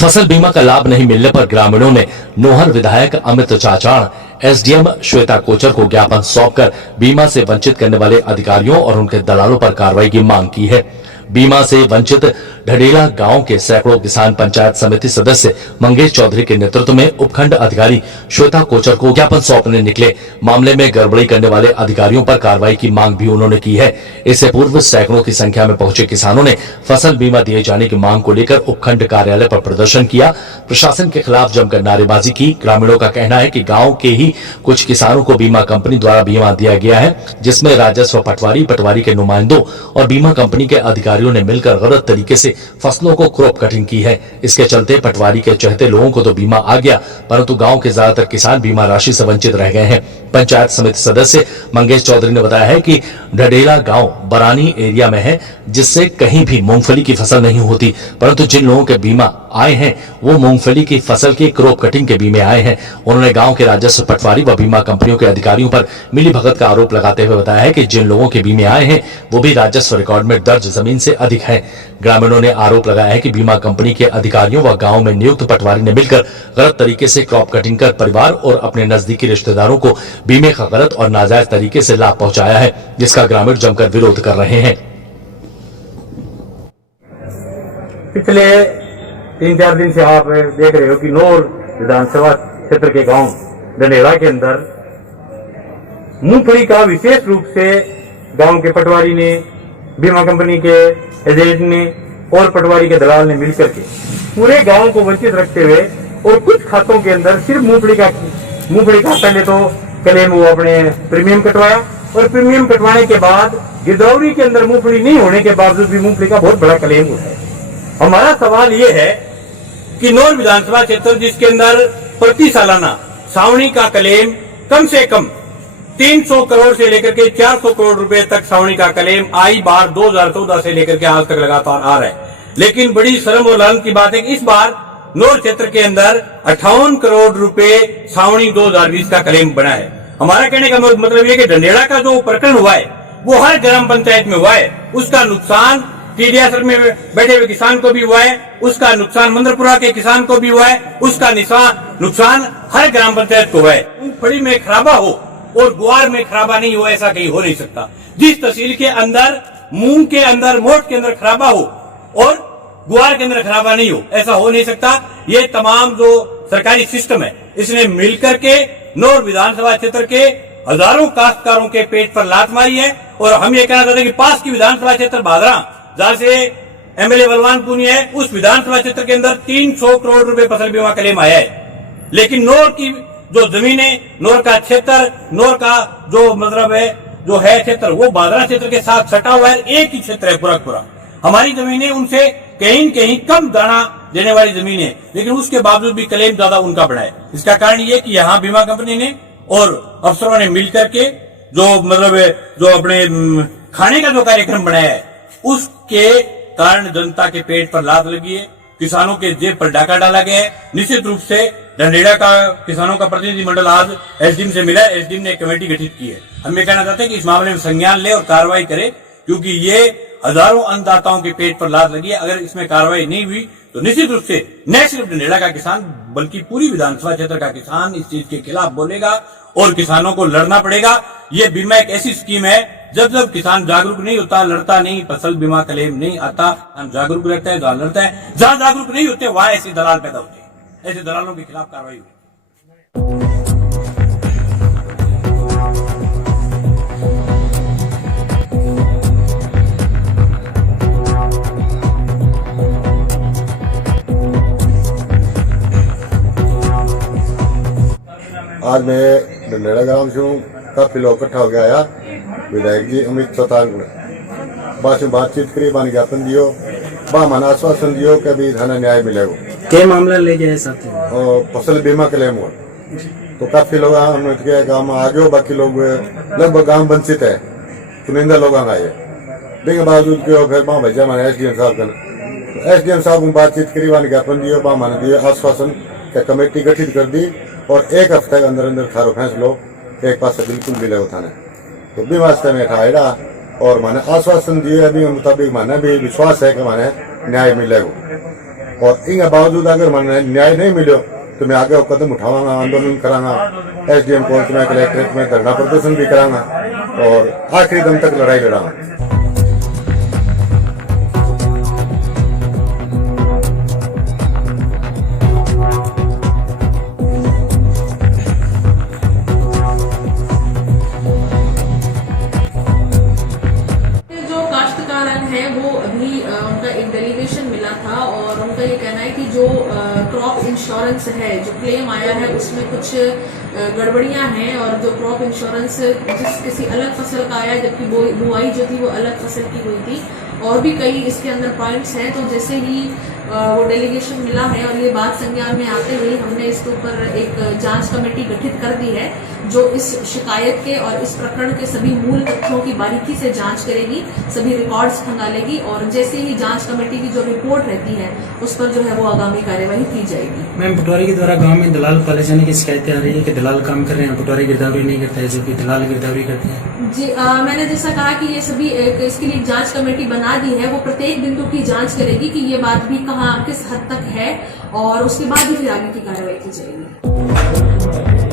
फसल बीमा का लाभ नहीं मिलने पर ग्रामीणों ने नोहर विधायक अमित चाचाण, एसडीएम श्वेता कोचर को ज्ञापन सौंपकर बीमा से वंचित करने वाले अधिकारियों और उनके दलालों पर कार्रवाई की मांग की है। बीमा से वंचित ढडेला गांव के सैकड़ों किसान पंचायत समिति सदस्य मंगेश चौधरी के नेतृत्व में उपखंड अधिकारी श्वेता कोचर को ज्ञापन सौंपने निकले। मामले में गड़बड़ी करने वाले अधिकारियों पर कार्रवाई की मांग भी उन्होंने की है। इससे पूर्व सैकड़ों की संख्या में पहुंचे किसानों ने फसल बीमा दिए जाने की मांग को लेकर उपखंड कार्यालय पर प्रदर्शन किया, प्रशासन के खिलाफ जमकर नारेबाजी की। ग्रामीणों का कहना है कि गांव के ही कुछ किसानों को बीमा कंपनी द्वारा बीमा दिया गया है, जिसमें राजस्व पटवारी के नुमाइंदों और बीमा कंपनी के अधिकारियों ने मिलकर गलत तरीके से फसलों को क्रॉप कटिंग की है। इसके चलते पटवारी के चहते लोगों को तो बीमा आ गया, परंतु गांव के ज्यादातर किसान बीमा राशि से वंचित रह गए हैं। पंचायत समिति सदस्य मंगेश चौधरी ने बताया है कि ढडेला गांव बरानी एरिया में है, जिससे कहीं भी मूंगफली की फसल नहीं होती, परंतु जिन लोगों के बीमा आए हैं वो मूंगफली की फसल के क्रॉप कटिंग के बीमे आए हैं। उन्होंने गांव के राजस्व पटवारी व बीमा कंपनियों के अधिकारियों पर मिलीभगत का आरोप लगाते हुए बताया है कि जिन लोगों के बीमे आए हैं वो भी राजस्व रिकॉर्ड में दर्ज जमीन से अधिक है। ग्रामीणों ने आरोप लगाया है कि बीमा कंपनी के अधिकारियों व गांव में नियुक्त पटवारी ने मिलकर गलत तरीके से क्रॉप कटिंग कर परिवार और अपने नजदीकी रिश्तेदारों को बीमे का गलत और नाजायज तरीके से लाभ पहुंचाया है, जिसका ग्रामीण जमकर विरोध कर रहे हैं। पिछले 3-4 दिन से आप देख रहे हो कि नोर विधानसभा क्षेत्र के गांव ढडेला के अंदर मूंगफली का विशेष रूप से गांव के पटवारी ने, बीमा कंपनी के एजेंट ने और पटवारी के दलाल ने मिलकर के पूरे गांव को वंचित रखते हुए और कुछ खातों के अंदर सिर्फ मूंगफली का पहले तो क्लेम वो अपने प्रीमियम कटवाया और प्रीमियम कटवाने के बाद गिरदौरी के अंदर मूंगफली नहीं होने के बावजूद भी मूंगफली का बहुत बड़ा क्लेम उठाया। हमारा सवाल ये है कि नोर विधानसभा क्षेत्र जिसके अंदर प्रति सालाना सावनी का क्लेम कम से कम 300 करोड़ से लेकर के 400 करोड़ रुपए तक सावनी का क्लेम आई बार 2014 से लेकर के आज तक लगातार आ रहा है, लेकिन बड़ी शर्म और लानत की बात है कि इस बार नोर क्षेत्र के अंदर 58 करोड़ रुपए सावनी 2020 का क्लेम बना है। हमारा कहने का मतलब ये कि ढडेला का जो प्रकरण हुआ है वो हर ग्राम पंचायत में हुआ है, उसका नुकसान टीडीएसर में बैठे हुए किसान को भी हुआ है, उसका नुकसान मंदरपुरा के किसान को भी हुआ है, उसका नुकसान हर ग्राम पंचायत को हुआ है। मूंगफली में खराबा हो और गुआर में खराबा नहीं हो, ऐसा कहीं हो नहीं सकता। जिस तहसील के अंदर मूंग के अंदर मोट के अंदर खराबा हो और गुआर के अंदर खराबा नहीं हो, ऐसा हो नहीं सकता। ये तमाम जो सरकारी सिस्टम है इसने मिलकर के नोर विधानसभा क्षेत्र के हजारों काश्तकारों के पेट पर लात मारी है। और हम ये कहना चाहते हैं कि पास की विधानसभा क्षेत्र भादरा, जहां से एमएलए बलवान पुनिया है, उस विधानसभा क्षेत्र के अंदर 300 करोड़ रुपए फसल बीमा क्लेम आया है, लेकिन नोर की जो जमीन है, नोर का क्षेत्र, नोर का जो मतलब है जो है क्षेत्र, वो भादरा क्षेत्र के साथ सटा हुआ है, एक ही क्षेत्र है पूरा। हमारी जमीनें उनसे कहीं कहीं कम दाना देने वाली जमीन है, लेकिन उसके बावजूद भी क्लेम ज्यादा उनका बढ़ा है। इसका कारण ये कि यहाँ बीमा कंपनी ने और अफसरों ने मिलकर के जो मतलब जो अपने खाने का जो कार्यक्रम बनाया है उसके कारण जनता के पेट पर लात लगी है, किसानों के जेब पर डाका डाला गया है। निश्चित रूप से ढडेला का किसानों का प्रतिनिधि मंडल आज एसडीएम से मिला है, एसडीएम ने कमेटी गठित की है। हम ये कहना चाहते हैं कि इस मामले में संज्ञान ले और कार्रवाई करे, क्योंकि ये हजारों अन्नदाताओं के पेट पर लात लगी है। अगर इसमें कार्रवाई नहीं हुई तो निश्चित रूप से न सिर्फ ढडेला का किसान बल्कि पूरी विधानसभा क्षेत्र का किसान इस चीज के खिलाफ बोलेगा और किसानों को लड़ना पड़ेगा। ये बीमा एक ऐसी स्कीम है जब किसान जागरूक नहीं होता, लड़ता नहीं, फसल बीमा क्लेम नहीं आता, हम जागरूक रहते हैं, जहां लड़ता है, जहां जागरूक नहीं होते वहां ऐसे दलाल पैदा होते हैं। ऐसे दलालों के खिलाफ कार्रवाई हुई। आज मैं ढडेला गांव से हूँ, काफी लोग इकट्ठा हो गया आया। विधायक जी अमित चाचाण बातचीत करी, बान ज्ञापन दियो, बा मन आश्वासन दियो कि अभी थाना न्याय मिलेगा। क्या मामला ले गए साथ और फसल बीमा क्लेम हुआ तो काफी लोग गाँव में आ गए, बाकी लोग लगभग गाँव वंचित है, चुनिंदा लोग आए देखे बावजूद क्यों फिर वहाँ भेजा मैंने एसडीएम साहब का। एसडीएम साहब ने बातचीत करी, बान ज्ञापन दियो, बा मन दिए आश्वासन क्या कमेटी गठित कर दी और 1 हफ्ते के अंदर थारो फैसलो एक पास बिल्कुल मिले थाने तो भी वास्ते में ठाएगा और मैंने आश्वासन दिए। अभी मुताबिक मैंने भी विश्वास है कि मैंने न्याय मिलेगा। और इनके बावजूद अगर मैंने न्याय नहीं मिलो तो मैं आगे कदम उठावांगा, आंदोलन करांगा, SDM कोर्ट में, कलेक्ट्रेट में धरना प्रदर्शन भी करांगा और आखिरी दम तक लड़ाई लड़ांगा। जो काश्तकार है वो अभी उनका एक डेलीगेशन मिला था और उनका ये कहना है कि जो क्रॉप इंश्योरेंस है, जो क्लेम आया है उसमें कुछ गड़बड़ियां हैं और जो क्रॉप इंश्योरेंस जिस किसी अलग फसल का आया जबकि बुआई जो थी वो अलग फसल की हुई थी और भी कई इसके अंदर पॉइंट्स हैं। तो जैसे ही वो डेलीगेशन मिला है और ये बात संज्ञान में आते हुए हमने इसके ऊपर एक जांच कमेटी गठित कर दी है जो इस शिकायत के और इस प्रकरण के सभी मूल तथ्यों की बारीकी से जांच करेगी, सभी रिकॉर्ड्स खंगालेगी और जैसे ही जांच कमेटी की जो रिपोर्ट रहती है उस पर जो है वो आगामी कार्यवाही की जाएगी। मैम, पटवारी के द्वारा गांव में दलाल पाले जाने की शिकायतें आ रही है कि दलाल काम कर रहे हैं, पटवारी गिरदावरी नहीं करता है, जो कि दलाल गिरदावरी करते हैं। जी मैंने जैसा कहा कि ये सभी इसके लिए जांच कमेटी बना दी है, वो प्रत्येक बिंदु की जांच करेगी कि ये बात भी कहाँ किस हद तक है और उसके बाद ही फिर आगे की कार्रवाई की जाएगी।